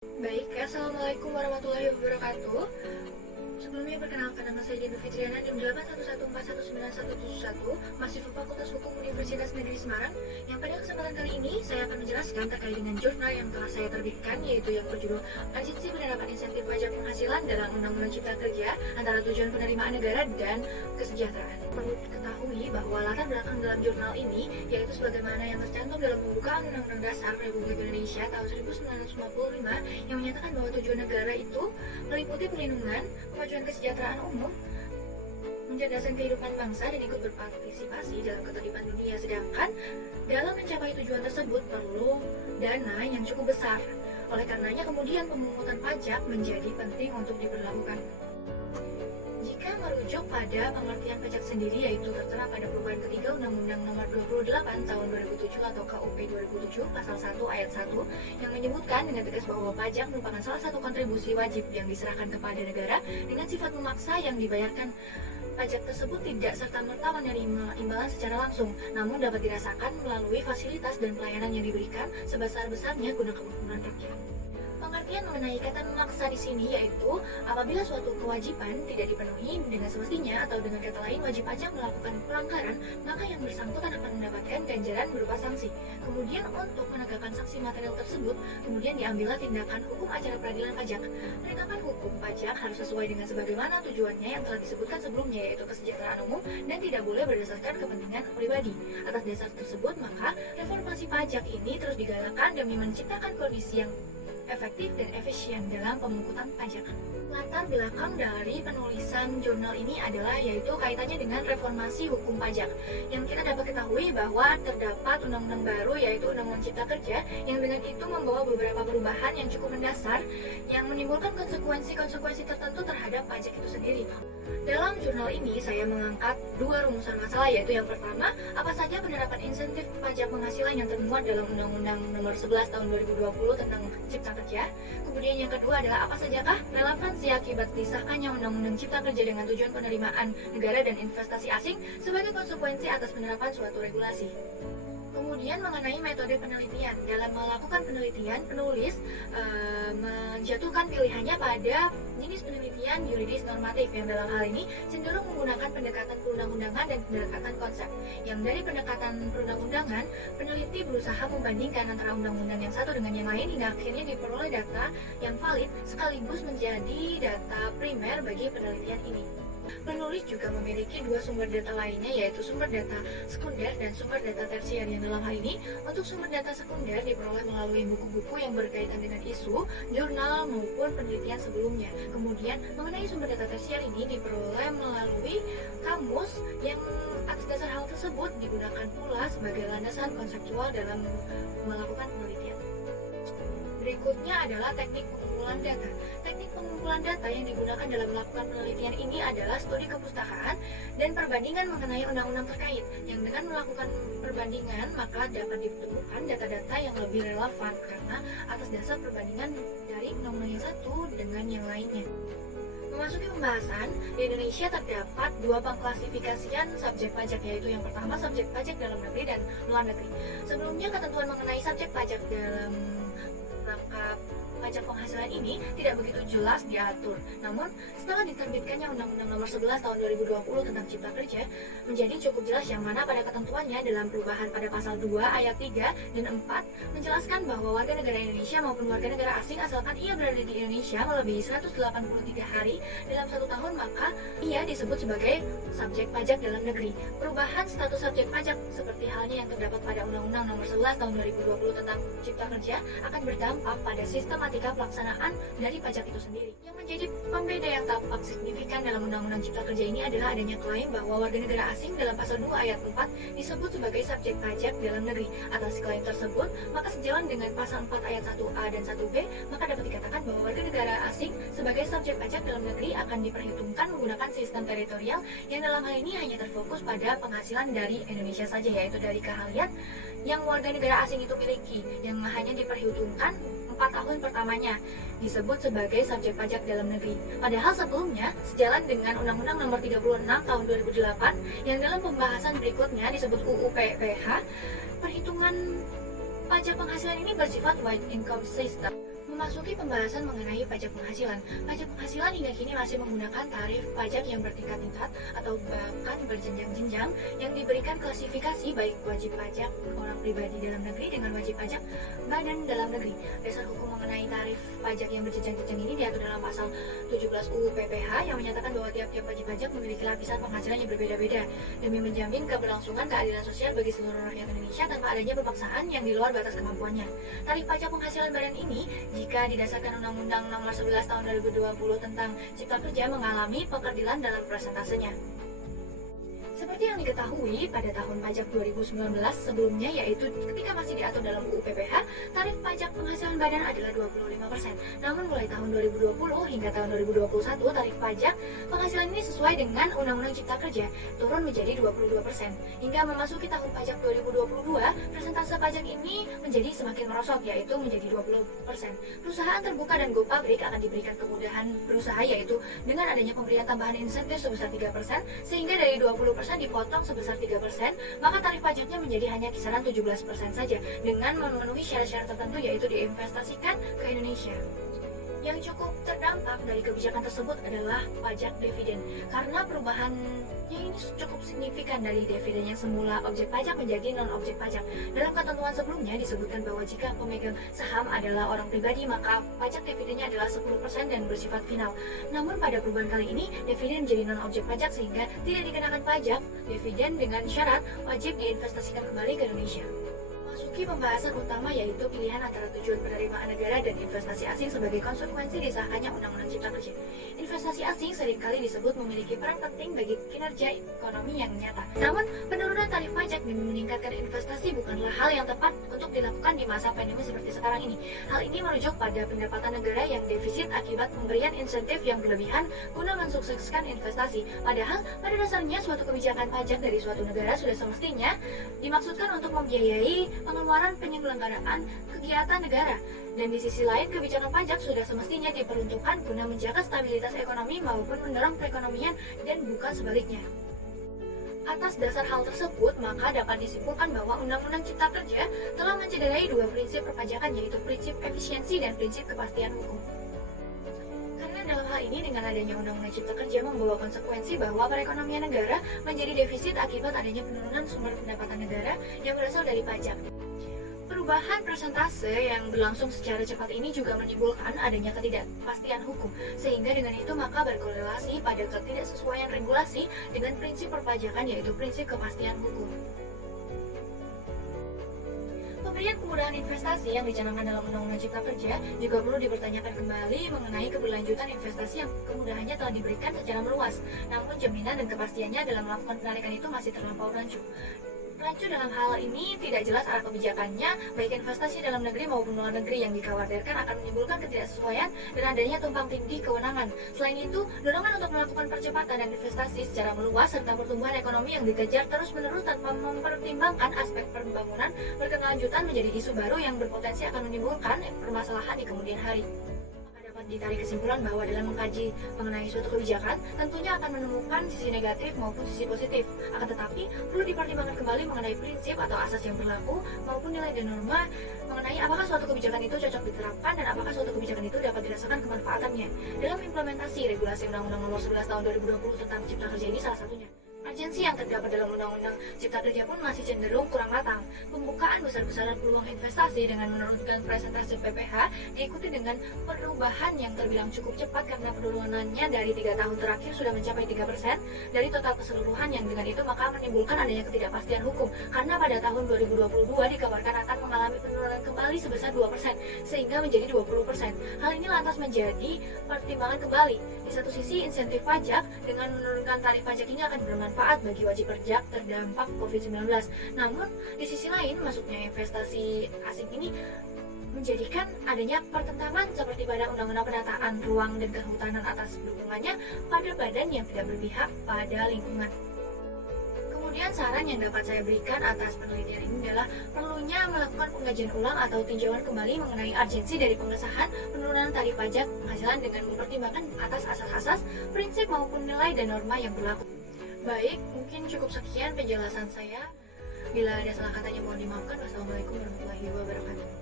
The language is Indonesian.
Baik, Assalamualaikum warahmatullahi wabarakatuh. Sebelumnya perkenalkan, nama saya Debbie Fitriana, NIM 811419171, mahasiswa Fakultas Hukum Universitas Negeri Semarang, yang pada kesempatan kali ini saya akan menjelaskan terkait dengan jurnal yang telah saya terbitkan, yaitu yang berjudul Urgensi Penerapan Insentif Pajak Penghasilan dalam Undang-Undang Cipta Kerja antara Tujuan Penerimaan Negara dan Kesejahteraan. Perlu diketahui bahwa latar belakang dalam jurnal ini yaitu sebagaimana yang tercantum dalam pembukaan Undang-Undang Dasar Republik Indonesia tahun 1945 yang menyatakan bahwa tujuan negara itu meliputi perlindungan, kemajuan kesejahteraan umum, mencerdaskan kehidupan bangsa dan ikut berpartisipasi dalam ketertiban dunia. Sedangkan dalam mencapai tujuan tersebut perlu dana yang cukup besar. Oleh karenanya kemudian pemungutan pajak menjadi penting untuk diberlakukan. Jika merujuk pada pengertian pajak sendiri, yaitu tertera pada perubahan ketiga Undang-Undang Nomor 28 Tahun 2007 atau KUP 2007 Pasal 1 Ayat 1 yang menyebutkan dengan tegas bahwa pajak merupakan salah satu kontribusi wajib yang diserahkan kepada negara dengan sifat memaksa yang dibayarkan. Pajak tersebut tidak serta-merta menerima imbalan secara langsung, namun dapat dirasakan melalui fasilitas dan pelayanan yang diberikan sebesar-besarnya guna kemakmuran rakyat. Pengertian mengenai kata memaksa di sini yaitu apabila suatu kewajiban tidak dipenuhi dengan semestinya atau dengan kata lain wajib pajak melakukan pelanggaran, maka yang bersangkutan akan mendapatkan ganjaran berupa sanksi. Kemudian untuk menegakkan sanksi material tersebut, kemudian diambillah tindakan hukum acara peradilan pajak. Penegakan hukum pajak harus sesuai dengan sebagaimana tujuannya yang telah disebutkan sebelumnya, yaitu kesejahteraan umum dan tidak boleh berdasarkan kepentingan pribadi. Atas dasar tersebut, maka reformasi pajak ini terus digalakkan demi menciptakan kondisi yang efektif dan efisien dalam pemungutan pajak. Latar belakang dari penulisan jurnal ini adalah yaitu kaitannya dengan reformasi hukum pajak. Yang kita dapat ketahui bahwa terdapat undang-undang baru yaitu Undang-Undang Cipta Kerja yang dengan itu membawa beberapa perubahan yang cukup mendasar yang menimbulkan konsekuensi tertentu terhadap pajak itu sendiri. Dalam jurnal ini saya mengangkat dua rumusan masalah, yaitu yang pertama, apa saja penerapan insentif pajak penghasilan yang termuat dalam Undang-Undang Nomor 11 Tahun 2020 tentang Cipta Kerja. Kemudian yang kedua adalah apa sajakah relevansi akibat disahkannya Undang-Undang Cipta Kerja dengan tujuan penerimaan negara dan investasi asing sebagai konsekuensi atas penerapan suatu regulasi. Kemudian mengenai metode penelitian. Dalam melakukan penelitian, penulis menjatuhkan pilihannya pada jenis penelitian yuridis normatif yang dalam hal ini cenderung menggunakan pendekatan perundang-undangan dan pendekatan konsep. Yang dari pendekatan perundang-undangan, peneliti berusaha membandingkan antara undang-undang yang satu dengan yang lain hingga akhirnya diperoleh data yang valid sekaligus menjadi data primer bagi penelitian ini. Penulis juga memiliki dua sumber data lainnya, yaitu sumber data sekunder dan sumber data tersier, yang dalam hal ini untuk sumber data sekunder diperoleh melalui buku-buku yang berkaitan dengan isu, jurnal maupun penelitian sebelumnya. Kemudian mengenai sumber data tersier ini diperoleh melalui kamus yang atas dasar hal tersebut digunakan pula sebagai landasan konseptual dalam melakukan penelitian. Berikutnya adalah teknik pengumpulan data. Teknik pengumpulan data yang digunakan dalam melakukan penelitian ini adalah studi kepustakaan dan perbandingan mengenai undang-undang terkait. Yang dengan melakukan perbandingan, maka dapat ditemukan data-data yang lebih relevan karena atas dasar perbandingan dari undang-undang yang satu dengan yang lainnya. Memasuki pembahasan, di Indonesia terdapat dua pengklasifikasian subjek pajak, yaitu yang pertama subjek pajak dalam negeri dan luar negeri. Sebelumnya ketentuan mengenai subjek pajak dalam rangka pajak penghasilan ini tidak begitu jelas diatur. Namun, setelah diterbitkannya Undang-Undang Nomor 11 Tahun 2020 tentang Cipta Kerja, menjadi cukup jelas yang mana pada ketentuannya dalam perubahan pada pasal 2 ayat 3 dan 4 menjelaskan bahwa warga negara Indonesia maupun warga negara asing asalkan ia berada di Indonesia melebihi 183 hari dalam 1 tahun, maka ia disebut sebagai subjek pajak dalam negeri. Perubahan status subjek pajak seperti halnya yang terdapat pada Undang-Undang Nomor 11 Tahun 2020 tentang Cipta Kerja akan berdampak pada sistematika pelaksanaan dari pajak itu sendiri. Yang menjadi pembeda yang tampak signifikan dalam Undang-Undang Cipta Kerja ini adalah adanya klaim bahwa warga negara asing dalam pasal 2 ayat 4 disebut sebagai subjek pajak dalam negeri. Atas klaim tersebut, maka sejalan dengan pasal 4 ayat 1A dan 1B, maka dapat dikatakan bahwa warga negara asing sebagai subjek pajak dalam negeri akan diperhitungkan menggunakan sistem teritorial yang dalam hal ini hanya terfokus pada penghasilan dari Indonesia saja, yaitu dari keahlian yang warga negara asing itu miliki, yang hanya diperhitungkan 4 tahun pertamanya disebut sebagai subjek pajak dalam negeri. Padahal sebelumnya, sejalan dengan Undang-Undang Nomor 36 Tahun 2008 yang dalam pembahasan berikutnya disebut UU PPH, perhitungan pajak penghasilan ini bersifat wide income system. Memasuki pembahasan mengenai pajak penghasilan. Pajak penghasilan hingga kini masih menggunakan tarif pajak yang bertingkat-tingkat atau bahkan berjenjang-jenjang yang diberikan klasifikasi baik wajib pajak orang pribadi dalam negeri dengan wajib pajak badan dalam negeri. Dasar hukum mengenai tarif pajak yang berjenjang-jenjang ini diatur dalam pasal 17 UU PPH yang menyatakan bahwa tiap-tiap wajib pajak memiliki lapisan penghasilan yang berbeda-beda demi menjamin keberlangsungan keadilan sosial bagi seluruh rakyat Indonesia tanpa adanya pemaksaan yang di luar batas kemampuannya. Tarif pajak penghasilan badan ini jika didasarkan Undang-Undang Nomor 11 Tahun 2020 tentang Cipta Kerja mengalami pekerdilan dalam persentasenya. Seperti yang diketahui pada tahun pajak 2019 sebelumnya, yaitu ketika masih diatur dalam UU PPH, tarif pajak penghasilan badan adalah 25%. Namun mulai tahun 2020 hingga tahun 2021, tarif pajak penghasilan ini sesuai dengan Undang-Undang Cipta Kerja turun menjadi 22%. Hingga memasuki tahun pajak 2022, persentase pajak ini menjadi semakin merosot, yaitu menjadi 20%. Perusahaan terbuka dan go public akan diberikan kemudahan berusaha, yaitu dengan adanya pemberian tambahan insentif sebesar 3%, sehingga dari 20% dipotong sebesar 3%, maka tarif pajaknya menjadi hanya kisaran 17% saja dengan memenuhi syarat-syarat tertentu, yaitu diinvestasikan ke Indonesia. Yang cukup terdampak dari kebijakan tersebut adalah pajak dividen, karena perubahannya ini cukup signifikan dari dividen yang semula objek pajak menjadi non-objek pajak. Dalam ketentuan sebelumnya disebutkan bahwa jika pemegang saham adalah orang pribadi, maka pajak dividennya adalah 10% dan bersifat final. Namun pada perubahan kali ini, dividen menjadi non-objek pajak sehingga tidak dikenakan pajak dividen dengan syarat wajib diinvestasikan kembali ke Indonesia. Masuki pembahasan utama, yaitu pilihan antara tujuan penerimaan negara dan investasi asing sebagai konsekuensi disahkannya Undang-Undang Cipta Kerja. Investasi asing seringkali disebut memiliki peran penting bagi kinerja ekonomi yang nyata. Namun, penurunan tarif pajak demi meningkatkan investasi bukanlah hal yang tepat untuk dilakukan di masa pandemi seperti sekarang ini. Hal ini merujuk pada pendapatan negara yang defisit akibat pemberian insentif yang berlebihan guna mensukseskan investasi. Padahal, pada dasarnya suatu kebijakan pajak dari suatu negara sudah semestinya dimaksudkan untuk membiayai pengeluaran penyelenggaraan kegiatan negara, dan di sisi lain kebijakan pajak sudah semestinya diperuntukkan guna menjaga stabilitas ekonomi maupun mendorong perekonomian dan bukan sebaliknya. Atas dasar hal tersebut, maka dapat disimpulkan bahwa Undang-Undang Cipta Kerja telah mencederai dua prinsip perpajakan, yaitu prinsip efisiensi dan prinsip kepastian hukum. Dalam hal ini, dengan adanya Undang-Undang Cipta Kerja membawa konsekuensi bahwa perekonomian negara menjadi defisit akibat adanya penurunan sumber pendapatan negara yang berasal dari pajak. Perubahan persentase yang berlangsung secara cepat ini juga menimbulkan adanya ketidakpastian hukum, sehingga dengan itu maka berkorelasi pada ketidaksesuaian regulasi dengan prinsip perpajakan, yaitu prinsip kepastian hukum. Pemberian kemudahan investasi yang dicanangkan dalam Undang-Undang Cipta Kerja juga perlu dipertanyakan kembali mengenai keberlanjutan investasi yang kemudahannya telah diberikan secara meluas. Namun jaminan dan kepastiannya dalam melakukan penarikan itu masih terlampau rancu. Dalam hal ini tidak jelas arah kebijakannya, baik investasi dalam negeri maupun luar negeri, yang dikhawatirkan akan menimbulkan ketidaksesuaian dan adanya tumpang tindih kewenangan. Selain itu, dorongan untuk melakukan percepatan dan investasi secara meluas serta pertumbuhan ekonomi yang dikejar terus-menerus tanpa mempertimbangkan aspek pembangunan berkelanjutan menjadi isu baru yang berpotensi akan menimbulkan permasalahan di kemudian hari. Ditarik kesimpulan bahwa dalam mengkaji mengenai suatu kebijakan tentunya akan menemukan sisi negatif maupun sisi positif. Akan tetapi perlu dipertimbangkan kembali mengenai prinsip atau asas yang berlaku maupun nilai dan norma mengenai apakah suatu kebijakan itu cocok diterapkan dan apakah suatu kebijakan itu dapat dirasakan kemanfaatannya. Dalam implementasi regulasi Undang-Undang Nomor 11 Tahun 2020 tentang Cipta Kerja ini salah satunya. Urgensi yang terdapat dalam Undang-Undang Cipta Kerja pun masih cenderung kurang matang. Pembukaan besar-besaran peluang investasi dengan menurunkan presentase PPH diikuti dengan perubahan yang terbilang cukup cepat karena penurunannya dari 3 tahun terakhir sudah mencapai 3% dari total keseluruhan, yang dengan itu maka menimbulkan adanya ketidakpastian hukum karena pada tahun 2022 dikabarkan akan mengalami penurunan kembali sebesar 2% sehingga menjadi 20%. Hal ini lantas menjadi pertimbangan kembali. Di satu sisi, insentif pajak dengan menurunkan tarif pajak ini akan bermanfaat bagi wajib pajak terdampak COVID-19. Namun, di sisi lain, masuknya investasi asing ini menjadikan adanya pertentangan seperti pada Undang-Undang Penataan Ruang dan Kehutanan atas dukungannya pada badan yang tidak berpihak pada lingkungan. Kemudian saran yang dapat saya berikan atas penelitian ini adalah perlunya melakukan pengkajian ulang atau tinjauan kembali mengenai urgensi dari pengesahan penurunan tarif pajak penghasilan dengan mempertimbangkan atas asas-asas, prinsip maupun nilai dan norma yang berlaku. Baik, mungkin cukup sekian penjelasan saya. Bila ada salah katanya mohon dimaafkan. Wassalamualaikum warahmatullahi wabarakatuh.